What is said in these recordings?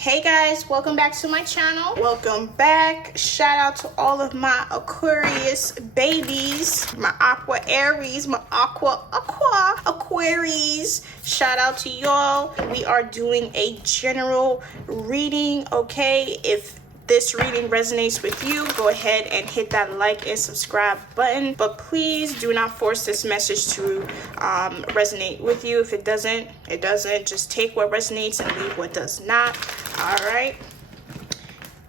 Hey guys, welcome back to my channel. Welcome back. Shout out to all of my Aquarius babies, my Aqua Aries, my Aqua Aquaries. Shout out to y'all. We are doing a general reading, okay? If this reading resonates with you, go ahead and hit that like and subscribe button, but please do not force this message to resonate with you. If it doesn't, it doesn't. Just take what resonates and leave what does not. All right,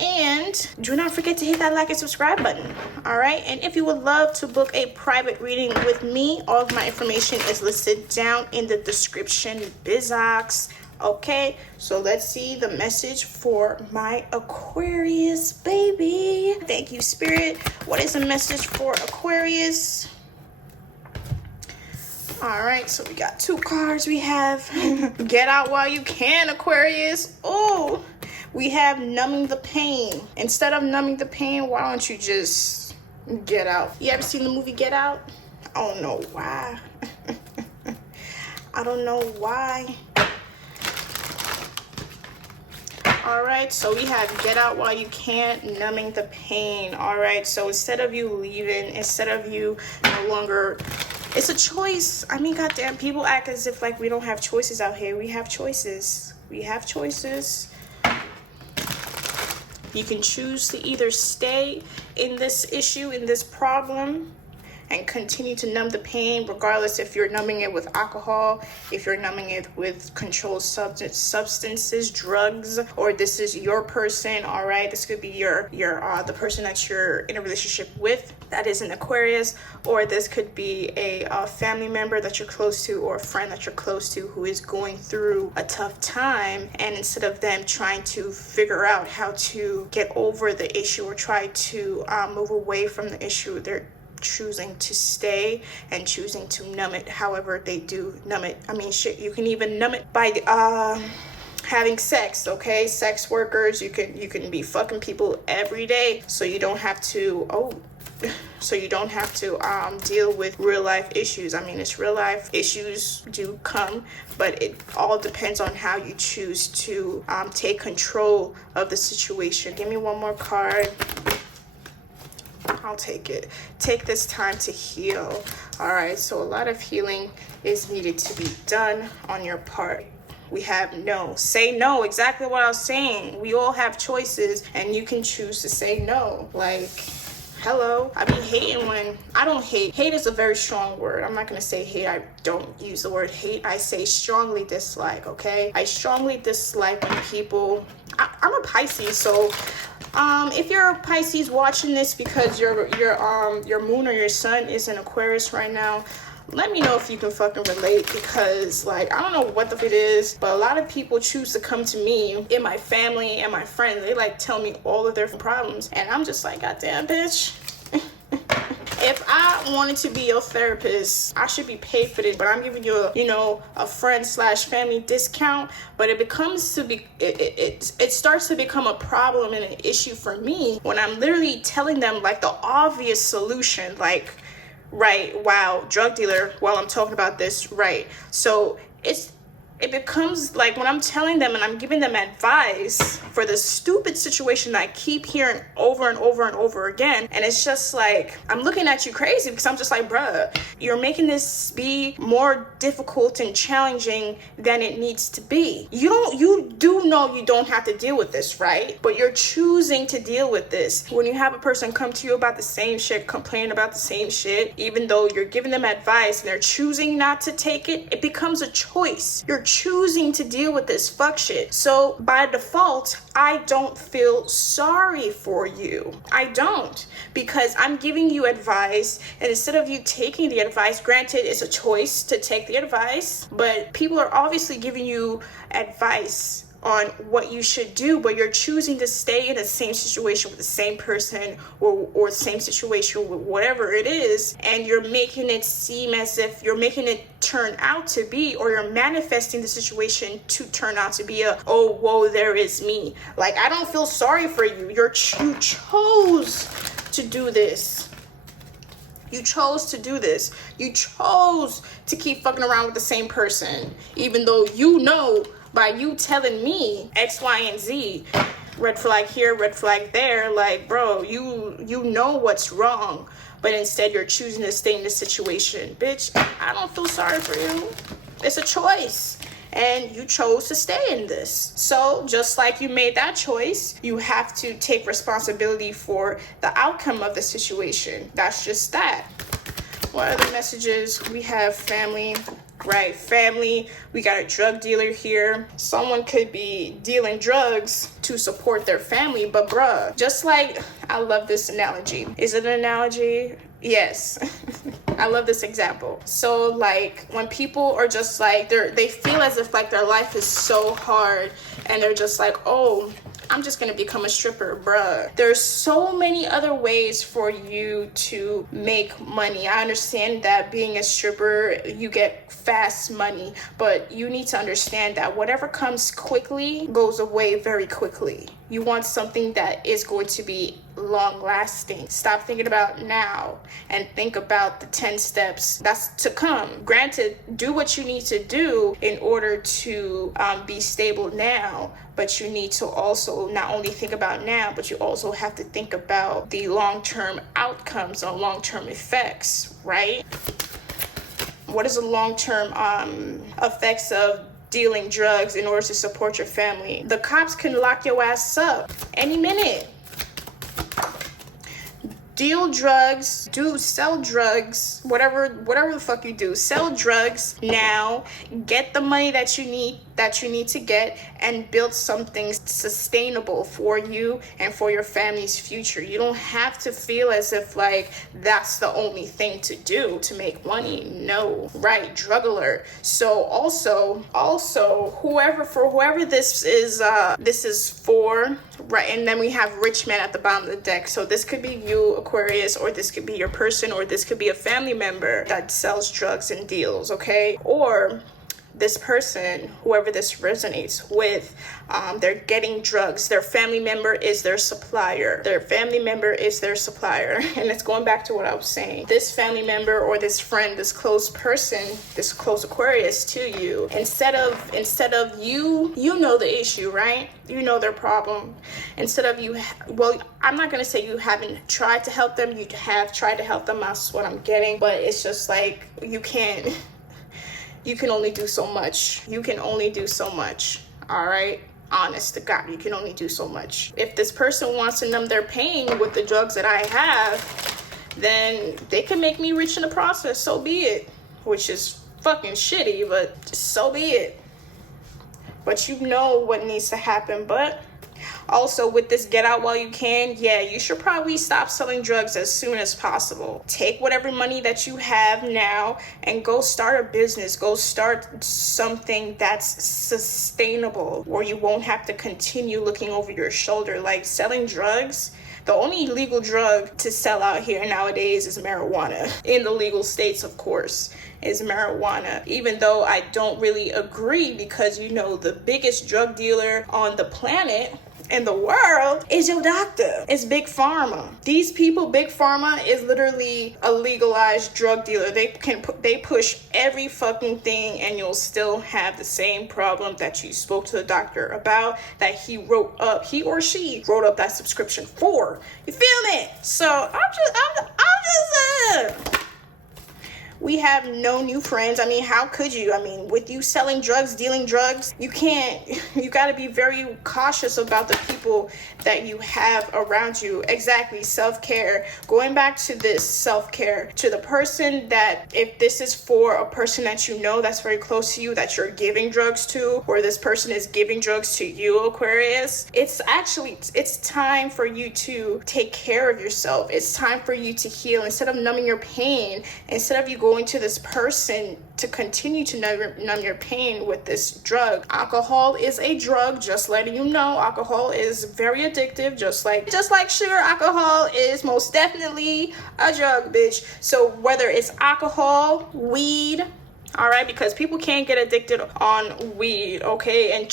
and do not forget to hit that like and subscribe button. All right, and if you would love to book a private reading with me, all of my information is listed down in the description box. Okay, so let's see the message for my Aquarius baby. Thank you, Spirit. What is the message for Aquarius? All right, so we got two cards. We have get out while you can, Aquarius. Oh, we have numbing the pain. Instead of numbing the pain, why don't you just get out? You ever seen the movie Get Out? I don't know why. I don't know why. All right, so we have get out while you can't, numbing the pain. All right, so instead of you leaving, instead of you no longer, it's a choice. I mean, goddamn, people act as if like we don't have choices out here. We have choices. We have choices. You can choose to either stay in this issue, in this problem, and continue to numb the pain, regardless if you're numbing it with alcohol, if you're numbing it with controlled substances, drugs, or this is your person. All right, this could be your the person that you're in a relationship with that is an Aquarius, or this could be a family member that you're close to, or a friend that you're close to who is going through a tough time, and instead of them trying to figure out how to get over the issue or try to move away from the issue, they're choosing to stay and choosing to numb it however they do numb it. I mean, shit, you can even numb it by having sex. Okay, sex workers, you can be fucking people every day, so you don't have to deal with real life issues. I mean, it's real life issues do come, but it all depends on how you choose to take control of the situation. Give me one more card. I'll take it. Take this time to heal. All right, so a lot of healing is needed to be done on your part. We have no. Say no. Exactly what I was saying. We all have choices, and you can choose to say no. Like, hello. I be hating when I don't hate. Hate is a very strong word. I'm not gonna say hate. I don't use the word hate. I say strongly dislike. Okay, I strongly dislike when people. I'm a Pisces, so if you're a Pisces watching this because your moon or your sun is in Aquarius right now, let me know if you can fucking relate, because like I don't know what the it is, but a lot of people choose to come to me in my family and my friends. They like tell me all of their problems, and I'm just like, goddamn, bitch. If I wanted to be your therapist, I should be paid for this, but I'm giving you a friend/family discount. But it becomes to be, it starts to become a problem and an issue for me when I'm literally telling them like the obvious solution, like, right, wow, drug dealer, while I'm talking about this, right? So it becomes like when I'm telling them and I'm giving them advice for this stupid situation that I keep hearing over and over and over again. And it's just like, I'm looking at you crazy, because I'm just like, bruh, you're making this be more difficult and challenging than it needs to be. You do know you don't have to deal with this, right? But you're choosing to deal with this. When you have a person come to you about the same shit, complain about the same shit, even though you're giving them advice and they're choosing not to take it, it becomes a choice. You're choosing to deal with this fuck shit. So by default, I don't feel sorry for you. I don't, because I'm giving you advice, and instead of you taking the advice, granted it's a choice to take the advice, but people are obviously giving you advice on what you should do, but you're choosing to stay in the same situation with the same person, or same situation with whatever it is, and you're making it seem as if you're making it turn out to be, or you're manifesting the situation to turn out to be a, oh, whoa, there is me. Like, I don't feel sorry for you. You chose to do this. You chose to do this. You chose to keep fucking around with the same person, even though you know by you telling me X, Y, and Z, red flag here, red flag there. Like, bro, you know what's wrong, but instead you're choosing to stay in this situation. Bitch, I don't feel sorry for you. It's a choice, and you chose to stay in this. So just like you made that choice, you have to take responsibility for the outcome of the situation. That's just that. What other messages? We have family. Right, family. We got a drug dealer here. Someone could be dealing drugs to support their family, but bruh, just like, I love this analogy. Is it an analogy? Yes. I love this example. So like, when people are just like, they feel as if like their life is so hard, and they're just like, oh, I'm just gonna become a stripper. Bruh, there's so many other ways for you to make money. I understand that being a stripper, you get fast money, but you need to understand that whatever comes quickly goes away very quickly. You want something that is going to be long lasting. Stop thinking about now and think about the 10 steps that's to come. Granted, do what you need to do in order to be stable now, but you need to also not only think about now, but you also have to think about the long-term outcomes or long-term effects, right? What is the long-term effects of dealing drugs in order to support your family? The cops can lock your ass up any minute. Deal drugs, sell drugs, whatever the fuck you do, sell drugs now, get the money that you need to get, and build something sustainable for you and for your family's future. You don't have to feel as if like that's the only thing to do to make money. No, right? Drug alert. So also whoever this is for, right? And then we have rich men at the bottom of the deck. So this could be you, Aquarius, or this could be your person, or this could be a family member that sells drugs and deals, okay? Or this person, whoever this resonates with, they're getting drugs. Their family member is their supplier. And it's going back to what I was saying. This family member or this friend, this close person, this close Aquarius to you, instead of you know the issue, right? You know their problem. Instead of you, well, I'm not going to say you haven't tried to help them. You have tried to help them. That's what I'm getting. But it's just like, you can only do so much. All right? Honest to God, you can only do so much. If this person wants to numb their pain with the drugs that I have, then they can make me rich in the process. So be it. Which is fucking shitty, but so be it. But you know what needs to happen. But also, with this get out while you can, yeah, you should probably stop selling drugs as soon as possible. Take whatever money that you have now and go start a business. Go start something that's sustainable where you won't have to continue looking over your shoulder. Like, selling drugs, the only legal drug to sell out here nowadays is marijuana. In the legal states, of course, is marijuana. Even though I don't really agree, because you know the biggest drug dealer on the planet, in the world, is your doctor. It's Big Pharma. These people, Big Pharma is literally a legalized drug dealer. They push every fucking thing, and you'll still have the same problem that you spoke to the doctor about, that he or she wrote up that subscription for. You feel me? So I'm just we have no new friends. I mean, how could you? I mean, with you selling drugs, dealing drugs, you got to be very cautious about the people that you have around you. Exactly. Self-care. Going back to this self-care, to the person that, if this is for a person that you know that's very close to you, that you're giving drugs to, or this person is giving drugs to you, Aquarius, it's time for you to take care of yourself. It's time for you to heal. Instead of numbing your pain, instead of you going to this person to continue to numb your pain with this drug. Alcohol is a drug, just letting you know. Alcohol is very addictive, just like sugar. Alcohol is most definitely a drug, bitch. So whether it's alcohol, weed, all right, because people can't get addicted on weed, okay, and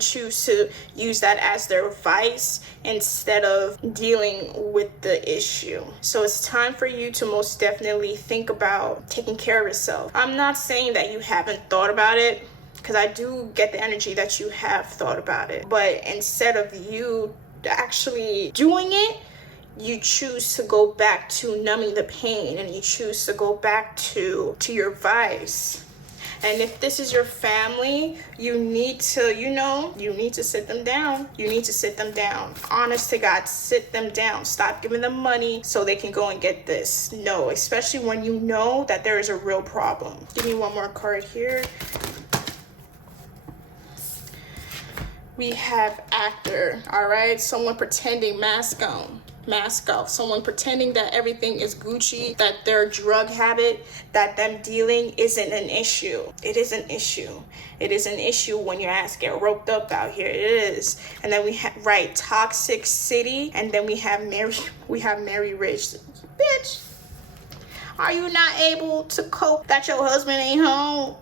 choose to use that as their vice instead of dealing with the issue. So it's time for you to most definitely think about taking care of yourself. I'm not saying that you haven't thought about it, because I do get the energy that you have thought about it. But instead of you actually doing it, you choose to go back to numbing the pain, and you choose to go back to your vice. And if this is your family, you need to, you need to sit them down. You need to sit them down. Honest to God, sit them down. Stop giving them money so they can go and get this. No, especially when you know that there is a real problem. Give me one more card here. We have actor, all right? Someone pretending, mask on. Mask off. Someone pretending that everything is Gucci, that their drug habit, that them dealing isn't an issue. It is an issue. It is an issue when your ass get roped up out here. It is. And then we have, right, toxic city. And then we have Mary Rich. Bitch, are you not able to cope that your husband ain't home?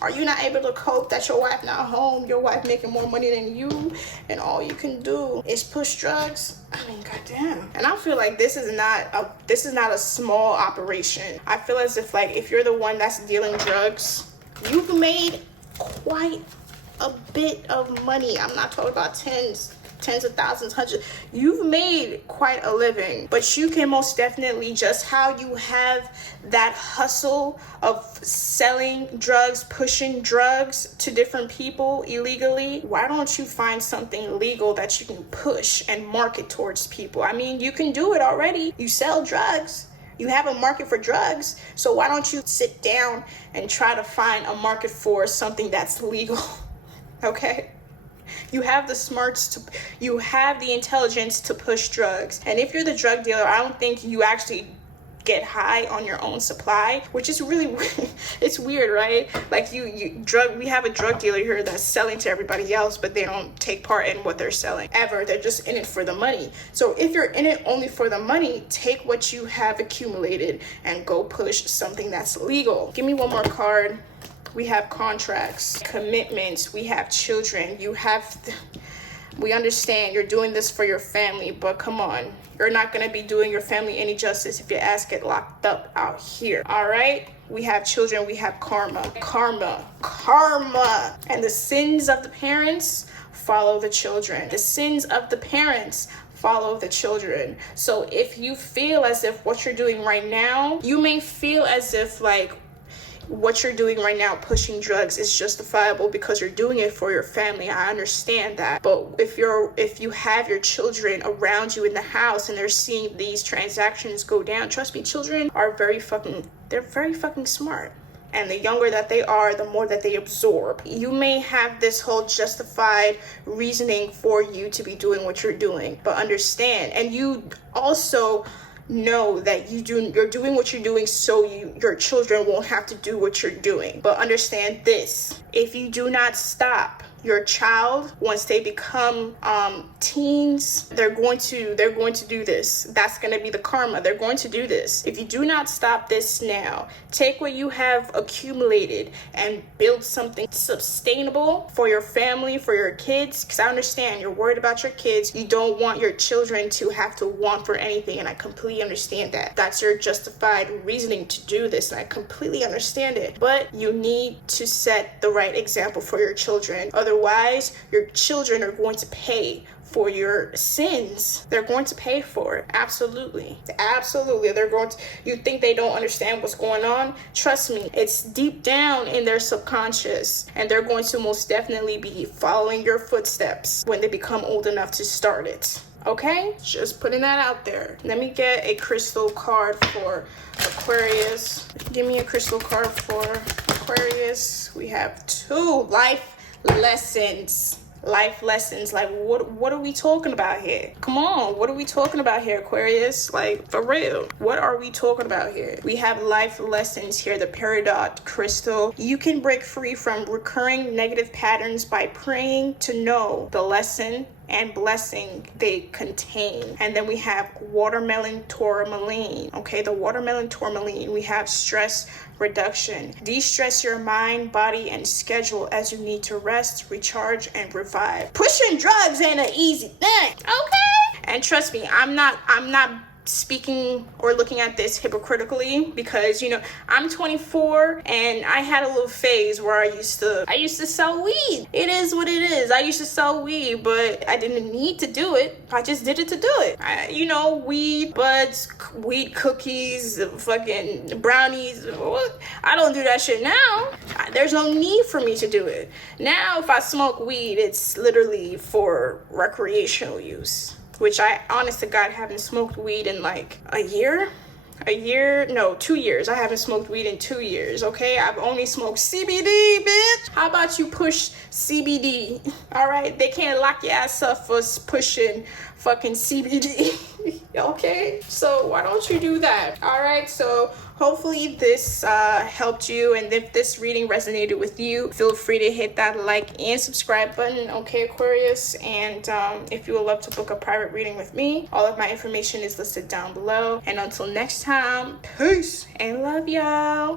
Are you not able to cope that your wife not home, your wife making more money than you, and all you can do is push drugs? I mean, goddamn. And I feel like this is not a small operation. I feel as if, like, if you're the one that's dealing drugs, you've made quite a bit of money. I'm not talking about tens of thousands, hundreds. You've made quite a living, but you can most definitely, just how you have that hustle of selling drugs, pushing drugs to different people illegally, why don't you find something legal that you can push and market towards people? I mean, you can do it already. You sell drugs. You have a market for drugs. So why don't you sit down and try to find a market for something that's legal? Okay? You have the smarts you have the intelligence to push drugs. And if you're the drug dealer, I don't think you actually get high on your own supply, which is really weird. It's weird, right? Like we have a drug dealer here that's selling to everybody else, but they don't take part in what they're selling ever. They're just in it for the money. So if you're in it only for the money, take what you have accumulated and go push something that's legal. Give me one more card. We have contracts, commitments, we have children. We understand you're doing this for your family, but come on. You're not going to be doing your family any justice if your ass get locked up out here. All right? We have children, we have karma. And the sins of the parents follow the children. The sins of the parents follow the children. So if you feel as if what you're doing right now, you may feel as if like what you're doing right now, pushing drugs, is justifiable because you're doing it for your family. I understand that. But if you have your children around you in the house and they're seeing these transactions go down, trust me, children are very fucking smart. And the younger that they are, the more that they absorb. You may have this whole justified reasoning for you to be doing what you're doing, but understand, and you also know that you're doing what you're doing so your children won't have to do what you're doing. But understand this: if you do not stop your child, once they become teens, they're going to do this. That's going to be the karma. They're going to do this. If you do not stop this now, take what you have accumulated and build something sustainable for your family, for your kids. Because I understand you're worried about your kids. You don't want your children to have to want for anything, and I completely understand that. That's your justified reasoning to do this, and I completely understand it. But you need to set the right example for your children. Otherwise, your children are going to pay for your sins. They're going to pay for it. Absolutely. They're going to. You think they don't understand what's going on? Trust me, it's deep down in their subconscious, and they're going to most definitely be following your footsteps when they become old enough to start it. Okay? Just putting that out there. Let me get a crystal card for Aquarius. Give me a crystal card for Aquarius. We have 2 life lessons. Like, what are we talking about here? Come on, what are we talking about here, Aquarius? Like, for real, what are we talking about here? We have life lessons here, the peridot crystal. You can break free from recurring negative patterns by praying to know the lesson and blessing they contain. And then we have watermelon tourmaline. Okay, the watermelon tourmaline. We have stress reduction. De-stress your mind, body, and schedule as you need to rest, recharge, and revive. Pushing drugs ain't an easy thing, okay? And trust me, I'm not speaking or looking at this hypocritically, because you know I'm 24 and I had a little phase where I used to sell weed. It is what it is. I used to sell weed, but I didn't need to do it. I just did it to do it. You know, weed buds, weed cookies, fucking brownies. I don't do that shit now. There's no need for me to do it. Now if I smoke weed, it's literally for recreational use, which I honest to God haven't smoked weed in like a year. No, 2 years. I haven't smoked weed in 2 years. Okay, I've only smoked CBD, bitch. How about you push CBD? All right, they can't lock your ass up for pushing fucking CBD. Okay, so why don't you do that? All right, so hopefully this helped you, and if this reading resonated with you, feel free to hit that like and subscribe button, okay, Aquarius? And if you would love to book a private reading with me, all of my information is listed down below. And until next time, peace and love y'all.